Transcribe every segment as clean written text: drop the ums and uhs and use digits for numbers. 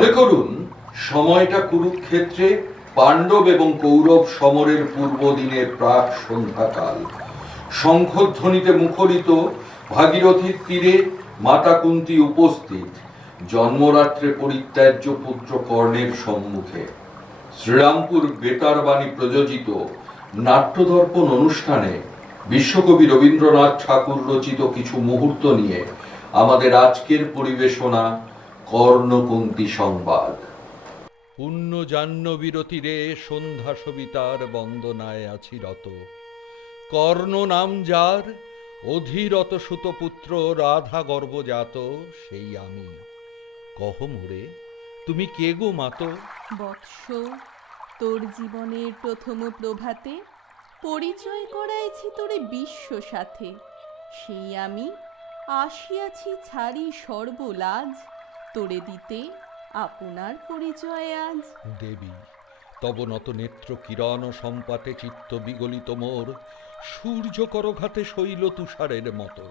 মনে করুন সময়টা কুরুক্ষেত্রে পাণ্ডব এবং কৌরব সমরের পূর্ব দিনের প্রাক সন্ধ্যাকাল। শঙ্খধ্বনিতে মুখরিত ভাগীরথীর তীরে মাতা কুন্তী উপস্থিত জন্মরাত্রে পরিত্যাজ্য পুত্র কর্ণের সম্মুখে। শ্রীরামপুর বেতারবাণী প্রযোজিত নাট্যদর্পণ অনুষ্ঠানে বিশ্বকবি রবীন্দ্রনাথ ঠাকুর রচিত কিছু মুহূর্ত নিয়ে আমাদের আজকের পরিবেশনা কর্ণকুন্তী সংবাদ। পুণ্য জাহ্নবীর তীরে সন্ধ্যা সবিতার বন্দনায় আছি রত। কর্ণ নাম যার, অধীরত সুতপুত্র রাধা গর্ভজাত, সেই আমি। কহ মোরে, তুমি কে গো মাত? বৎস, তোর জীবনের প্রথম প্রভাতে পরিচয় করাইছি তোরে বিশ্ব সাথে। সেই আমি আসিয়াছি ছাড়ি সর্বলাজ, তোরে দিতে আপনার পরিচয় আজ। দেবী, তব নত নেত্র কিরণ সম্পাতে চিত্ত বিগলিত মোর, সূর্য করঘাতে শৈল তুষারের মতো।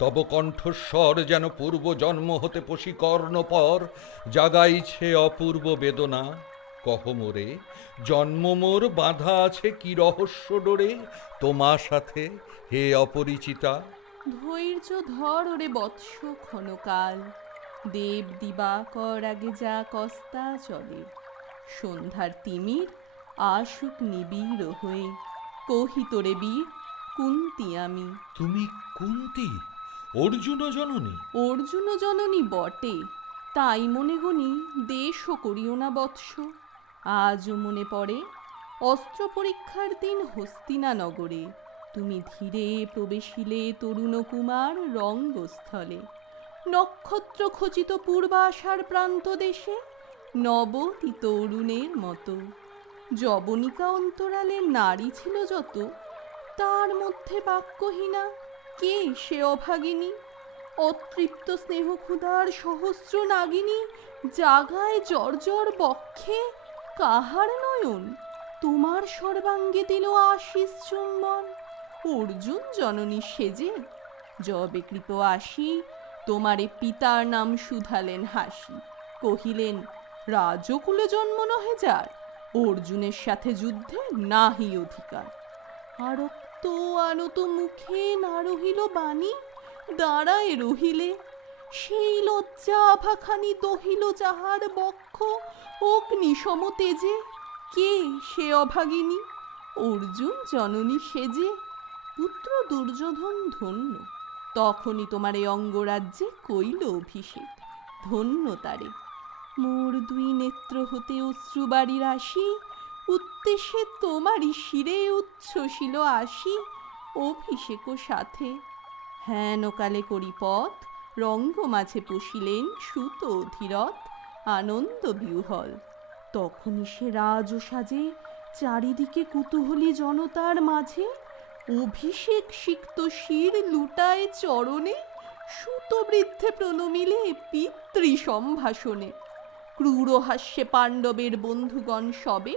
তব কণ্ঠস্বর যেন পূর্ব জন্ম হতে পশি কর্ণপর, জাগাইছে অপূর্ব বেদনা। কহ মোরে, জন্ম মোর বাঁধা আছে কি রহস্য ডোরে তোমা সাথে, হে অপরিচিতা? ধৈর্য ধর ওরে বৎস ক্ষণকাল, দেব দিবাকর আগে যা কস্তা চলে। সন্ধ্যার তিমির আশুক নিবিড় হয়ে, কহি তোরে বীর কুন্তী আমি। তুমি কুন্তী, অর্জুন জননী? অর্জুন জননী বটে, তাই মনে গনি দেশও করিও না বৎস। আজও মনে পড়ে অস্ত্র পরীক্ষার দিন হস্তিনা নগরে, তুমি ধীরে প্রবেশিলে তরুণ কুমার রঙ্গস্থলে। নক্ষত্র খচিত পূর্বাশার প্রান্ত দেশে, নবতী তরুণের মতো। যবনিকা অন্তরালে নারী ছিল যত, তার মধ্যে বাক্যহীনা কে সে অভাগিনী? অতৃপ্ত স্নেহ ক্ষুধার সহস্র নাগিনী, জাগায় জর্জর বক্ষে কাহার নয়ন? তোমার সর্বাঙ্গে দিল আশিস চুম্বন, অর্জুন জননী সেজে। যবে কৃপ আসি, তোমারে পিতার নাম শুধালেন হাসি। কহিলেন, রাজকুলে জন্ম নহে যার, অর্জুনের সাথে যুদ্ধে নাহি অধিকার। আরক্ত আনত মুখে না রহিল বাণী, দাঁড়ায় রহিলে। সেই লজ্জা আভাখানি দহিল যাহার বক্ষ অগ্নিসম তেজে। কে সে অভাগিনী? অর্জুন জননী সেজে। পুত্র দুর্যোধন ধন্য, তখনই তোমার এই অঙ্গরাজ্যে কইল অভিষেক। ধন্য তারে। মোর দুই নেত্র হতে অশ্রুবাড়ির আসি, উদ্দেশ্যে তোমারই শিরে উচ্ছ্বসিল আসি। অভিষেক সাথে হেন কালে করি পথ, রঙ্গ মাঝে পশিলেন সুত অধীরথ আনন্দ বিহ্বল। তখনই সে রাজ সাজে, চারিদিকে কুতূহলী জনতার মাঝে। অভিষেক সিক্ত শির লুটায় চরণে, সুত বৃদ্ধে প্রণমিলে পিতৃ সম্ভাষণে। ক্রূর হাস্যে পাণ্ডবের বন্ধুগণ সবে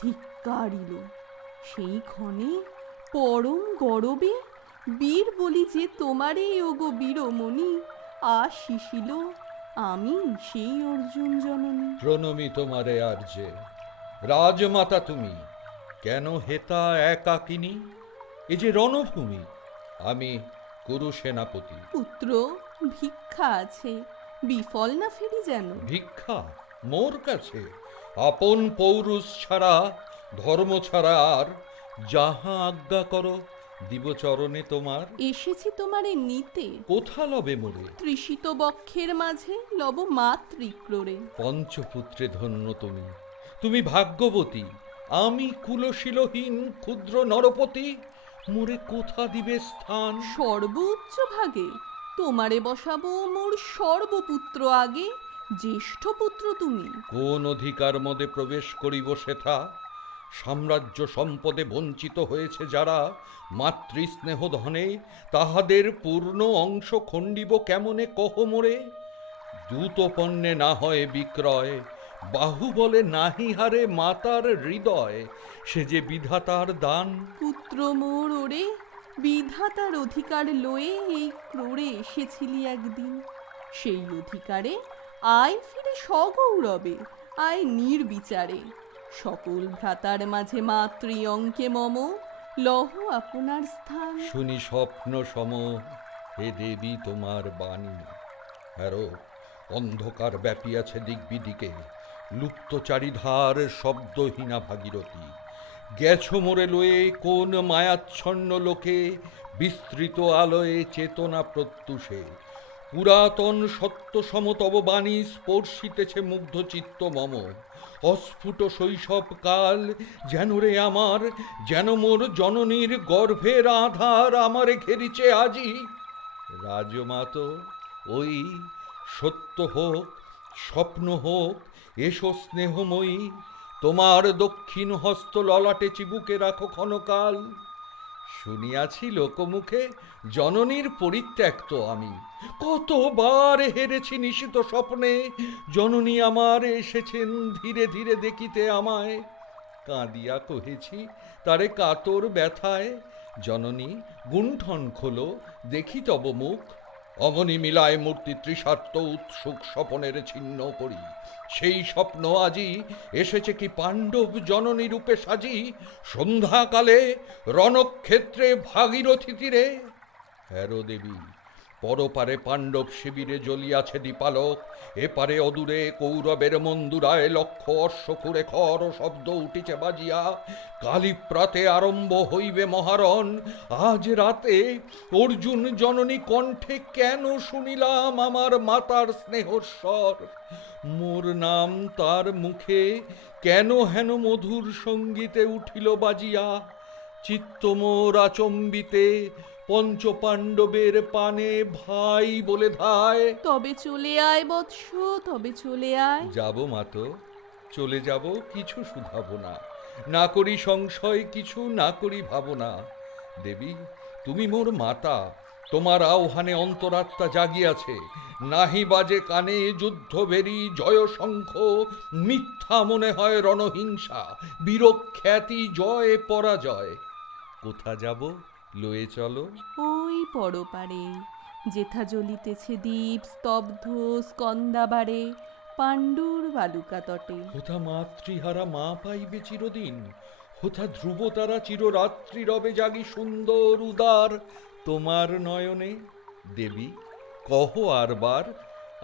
ধিক্কারিল। সেই ক্ষণে পরম গরবে বীর বলি যে তোমারে ওগো বীরমণি, আশিসিল আমি সেই অর্জুন জননী। প্রণমি তোমারে আর্যে, রাজমাতা তুমি। কেন হেতা একাকিনী? এ যে রণভূমি, আমি কুরু সেনাপতি। পুত্র, ভিক্ষা আছে, বিফল না ফিরি যেন। ভিক্ষা মোর কাছে? আপন পৌরুষ ছাড়া, ধর্ম ছাড়া আর যাহা আজ্ঞা করো দিব চরণে তোমার। এসেছি তোমারে নিতে, কোথা লবে মোরে? তৃষিত বক্ষের মাঝে লব মাতৃক্রোড়ে। পঞ্চপুত্রে ধন্য তুমি, তুমি ভাগ্যবতী। আমি কুলশীলহীন ক্ষুদ্র নরপতি, মোরে কোথা দিবে স্থান? সর্ব উচ্চ ভাগে তোমারে বসাবো মোর সর্বপুত্র আগে। জ্যেষ্ঠ পুত্র তুমি। কোন অধিকার মদে প্রবেশ করিব সেথা? সাম্রাজ্য সম্পদে বঞ্চিত হয়েছে যারা, মাতৃস্নেহ ধনে তাহাদের পূর্ণ অংশ খণ্ডিব কেমনে কহ মোরে? দূত পণ্যে না হয় বিক্রয়, বাহুবলে নাহি হারে মাতার হৃদয়, সে যে বিধাতার দান। পুত্র মোর ওরে, বিধাতার অধিকার লয়ে এই ক্রোড়ে এসেছিলি একদিন। সেই অধিকারে আয় ফিরে সগৌরবে, আয় নির্বিচারে। সকল ভ্রাতার মাঝে মাতৃ অঙ্কে মম, লহ আপনার স্থান। শুনি স্বপ্ন সম হে দেবী তোমার বাণী। হ্যারো অন্ধকার ব্যাপিয়াছে দিকবিদিকে, লুপ্ত চারিধার শব্দহীনা ভাগীরথী। গেছো মোরে লয়ে কোন মায়াচ্ছন্ন লোকে, বিস্তৃত আলোয়ে চেতনা প্রত্যুষে। পুরাতন সত্য সমতব বাণী স্পর্শিতেছে মুগ্ধ চিত্ত মম। অস্ফুট শৈশব কাল যেন রে আমার, যেন মোর জননীর গর্ভের আধার আমারে ঘেরিছে আজি। রাজমাত ওই সত্য হোক স্বপ্ন হোক, এসো স্নেহময়ী, তোমার দক্ষিণ হস্ত ললাটে চিবুকে রাখো ক্ষণকাল। শুনিয়াছি লোকমুখে জননীর পরিত্যক্ত আমি, কতবার হেরেছি নিশিত স্বপ্নে, জননী আমার এসেছেন ধীরে ধীরে দেখিতে আমায়। কাঁদিয়া কহেছি তারে কাতর ব্যথায়, জননী গুণ্ঠন খোলো দেখি তব মুখ। অমনি মিলায় মূর্তি তৃষার্ত উৎসুক স্বপনের ছিন্ন করি, সেই স্বপ্ন আজি এসেছে কি পাণ্ডব জননী রূপে সাজি। সন্ধ্যাকালে রণক্ষেত্রে ভাগীরথী তীরে, হ্যারো দেবী পরপারে পাণ্ডব শিবিরে জ্বলিয়াছে দীপালক, এপারে অদূরে কৌরবের মন্দুরায় লক্ষ অশ্বক্ষুরে খর শব্দ উঠিছে বাজিয়া। কালীপ্রাতে আরম্ভ হইবে মহারণ, আজ রাতে অর্জুন জননী কণ্ঠে কেন শুনিলাম আমার মাতার স্নেহস্বর। মোর নাম তার মুখে কেন হেন মধুর সঙ্গীতে উঠিল বাজিয়া। চিত্ত মোর আচম্বিতে পঞ্চ পাণ্ডবের পানে ভাই বলে ধায়। তবে চলে আয় বৎস, তবে চলে আয়। যাব মাতো, চলে যাব, কিছু শুধাবো না, না করি সংশয় কিছু, না করি ভাবনা। দেবী তুমি মোর মাতা, তোমার আহ্বানে অন্তরাত্মা জাগিয়াছে। নাহি বাজে কানে যুদ্ধ বেরি জয় শঙ্খ, মিথ্যা মনে হয় রণহিংসা, বীরখ্যাতি জয় পরাজয়। কোথা যাব লয়ে চলো। ওই পরপারে যেথা জ্বলিতেছে দ্বীপ স্তব্ধ স্কন্দাবারে, পাণ্ডুর বালুকা তটে। কোথা মাতৃহারা মা পাইবে চিরদিন, কোথা ধ্রুব তারা চিররাত্রি রবে জাগি সুন্দর উদার তোমার নয়নে। দেবী কহ আরবার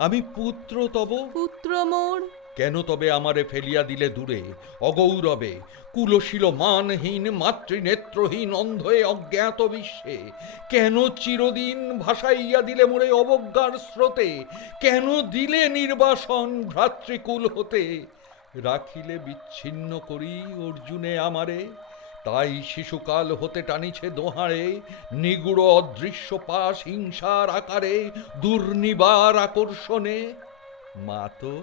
আমি পুত্র তব। পুত্র মোর। কেন তবে আমারে ফেলিয়া দিলে দূরে অগৌরবে, কুলশীল মানহীন মাতৃনেত্রহীন অন্ধয়ে অজ্ঞাত বিশ্বে। কেন চিরদিন ভাসাইয়া দিলে মোরে অবজ্ঞার স্রোতে, কেন দিলে নির্বাসন ভ্রাতৃকুল হতে। রাখিলে বিচ্ছিন্ন করি অর্জুনে আমারে, তাই শিশুকাল হতে টানিছে দোহারে। নিগুড় অদৃশ্য পাশ হিংসার আকারে, দুর্নিবার আকর্ষণে। মাতো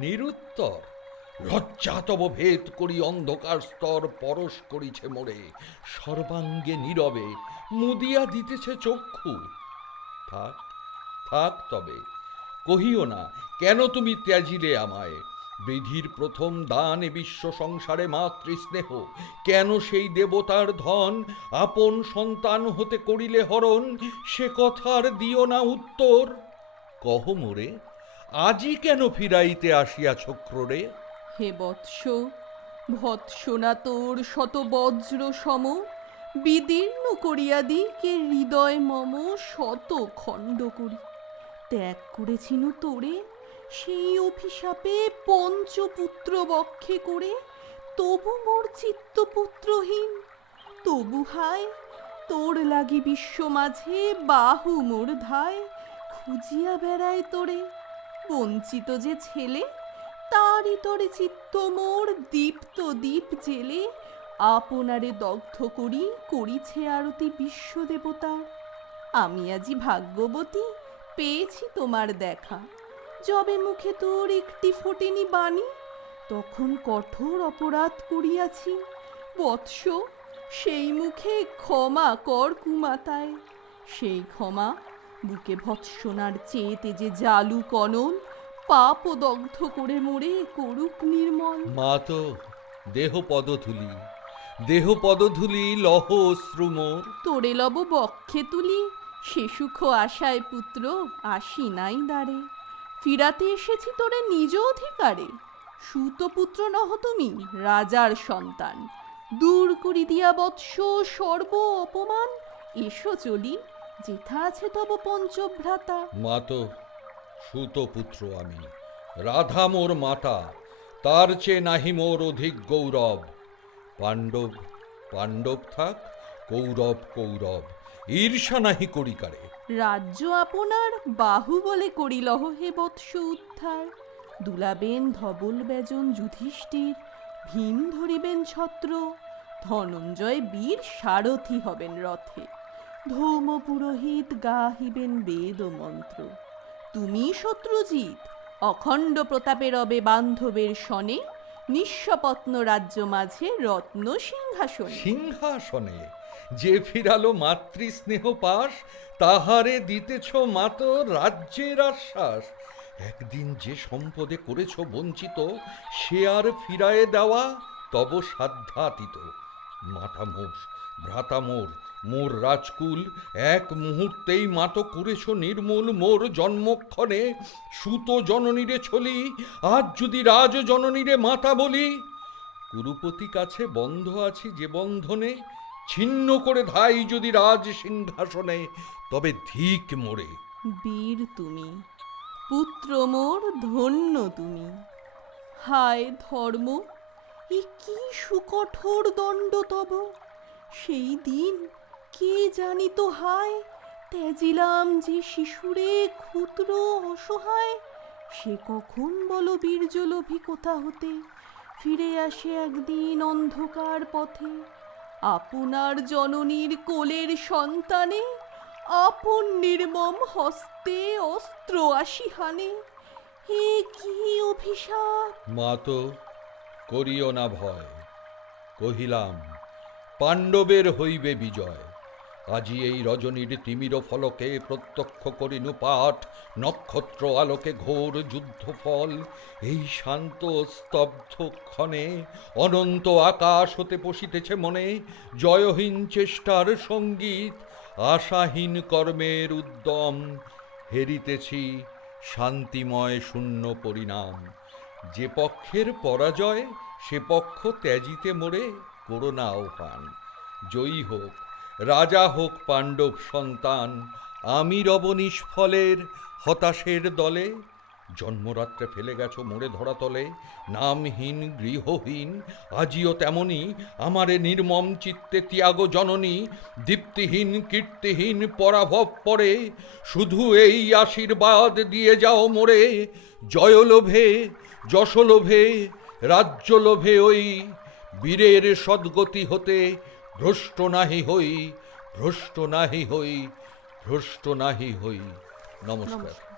নিরুত্তর, লজ্জা তব ভেদ করি অন্ধকার স্তর পরশ করিছে মোরে। সর্বাঙ্গে নীরবে মুদিয়া দিতেছে চক্ষু। থাক থাক তবে, কহিও না কেন তুমি ত্যাজিলে আমায়। বিধির প্রথম দান এ বিশ্ব সংসারে মাতৃস্নেহ, কেন সেই দেবতার ধন আপন সন্তান হতে করিলে হরণ। সে কথার দিও না উত্তর, কহ মোরে আজি কেন ফিরাইতে আসিয়াছ ক্রোড়ে। হে বৎস, ভৎসনা তোর শত বজ্র সম, বিদীর্ণ করিয়া দি কে হৃদয় মম শত খণ্ড করি। ত্যাগ করেছিনু তোরে সেই অভিশাপে পঞ্চপুত্র বক্ষে করে, তবু মোর চিত্ত পুত্রহীন। তবু হায় তোর লাগি বিশ্ব মাঝে বাহু মোর ধায়, খুঁজিয়া বেড়ায় তোরে। বঞ্চিত যে ছেলে তারই তরে চিত্ত মোর দীপ্ত দীপ জেলে, আপনারে দগ্ধ করি করিছে আরতি বিশ্ব দেবতার। আমি আজি ভাগ্যবতী পেয়েছি তোমার দেখা, যবে মুখে তোর একটি ফোটেনি বাণী, তখন কঠোর অপরাধ করিয়াছি। বৎস সেই মুখে ক্ষমা কর কুমাতায়, সেই ক্ষমা বুকে ভৎসনার চেয়ে যে জালু কনন, পাপ দগ্ধ করে মোরে করুক নির্মল। মাতো দেহ পদধূলি, দেহ পদধূলি লহ অশ্রু মোর। তোরে লব বক্ষে তুলি, সে সুখ আশায় পুত্র আসি নাই দ্বারে। ফিরাতে এসেছি তোরে নিজ অধিকারে। সুতপুত্র নহ তুমি, রাজার সন্তান। দূর করি দিয়া বৎস সর্ব অপমান। এসো চলি, যেথা আছে তব পঞ্চভ্রাতা। মাতো, সুতপুত্র আমি, রাধা মোর মাতা, তার চেয়ে নাহি মোর অধিক গৌরব। পাণ্ডব পাণ্ডব থাক, কৌরব কৌরব, ঈর্ষা নাহি করিকারে। রাজ্য আপনার বাহুবলে করিলহ হে বৎস উদ্ধার। দুলাবেন ধবল বেজন যুধিষ্ঠির, ভীম ধরিবেন ছত্র। ধনঞ্জয় বীর সারথি হবেন রথে, ধৌম পুরোহিত গাহিবেন বেদ ও মন্ত্র। তুমি শত্রুজিৎ অখণ্ড প্রতাপে রবে বান্ধবের সনে, নিঃস্বপত্ন রাজ্য মাঝে রত্ন সিংহাসনে। সিংহাসনে যে ফিরালো মাতৃস্নেহ পাশ, তাহারে দিতেছ মাতো রাজ্যের আশ্বাস। একদিন যে সম্পদে করেছ বঞ্চিত, সে আর ফিরায়ে দেওয়া তব সাধ্যাতীত। মাতা মোর, ভ্রাতা মোর, মোর রাজকুল এক মুহূর্তেই মাতো করেছ নির্মূল। মোর জন্মক্ষণে সুত জননীরে ছলি, আজ যদি রাজ জননীরে মাতা বলি। কুরুপতি কাছে বন্ধ আছি যে বন্ধনে, ছিন্ন করে ধাই যদি রাজ সিংহাসনে, তবে ধিক মোরে। বীর তুমি, পুত্র মোর ধন্য তুমি। হায় ধর্ম, এ কি সুকঠোর দণ্ড তব! সেই দিন কে জানিত হায়, ত্যাজিলাম যে শিশুরে ক্ষুদ্র অসহায়। সে কখন বলো বীর্যলোভী কোথা হতে, ফিরে আসে একদিন অন্ধকার পথে। আপনার জননীর কোলের সন্তানে, আপন নির্মম হস্তে অস্ত্র আসি হানে। হে কি অভিশাপ! মাতো, করিও না ভয়, কহিলাম পাণ্ডবের হইবে বিজয়। আজি এই রজনীর তিমির ফলকে প্রত্যক্ষ করিনু পাঠ, নক্ষত্র আলোকে ঘোর যুদ্ধফল। এই শান্ত স্তব্ধ ক্ষণে অনন্ত আকাশ হতে পশিতেছে মনে, জয়হীন চেষ্টার সঙ্গীত, আশাহীন কর্মের উদ্যম। হেরিতেছি শান্তিময় শূন্য পরিণাম। যে পক্ষের পরাজয়, সে পক্ষ ত্যাজিতে মোরে করোনা আহ্বান। জয়ী হোক, রাজা হোক পাণ্ডব সন্তান, আমি রব নিষ্ফলের হতাশের দলে। জন্মরাত্রে ফেলে গেছো মোরে ধরাতলে, নামহীন গৃহহীন আজিও তেমনি আমারে নির্মম চিত্তে ত্যাগ জননী। দীপ্তিহীন কীর্তিহীন পরাভব পরে, শুধু এই আশীর্বাদ দিয়ে যাও মোরে। জয়লোভে যশলোভে রাজ্যলোভে ওই, বীরের সদ্গতি হতে ভ্রষ্ট নাহি হই, ভ্রষ্ট নাহি হই, ভ্রষ্ট নাহি হই। নমস্কার।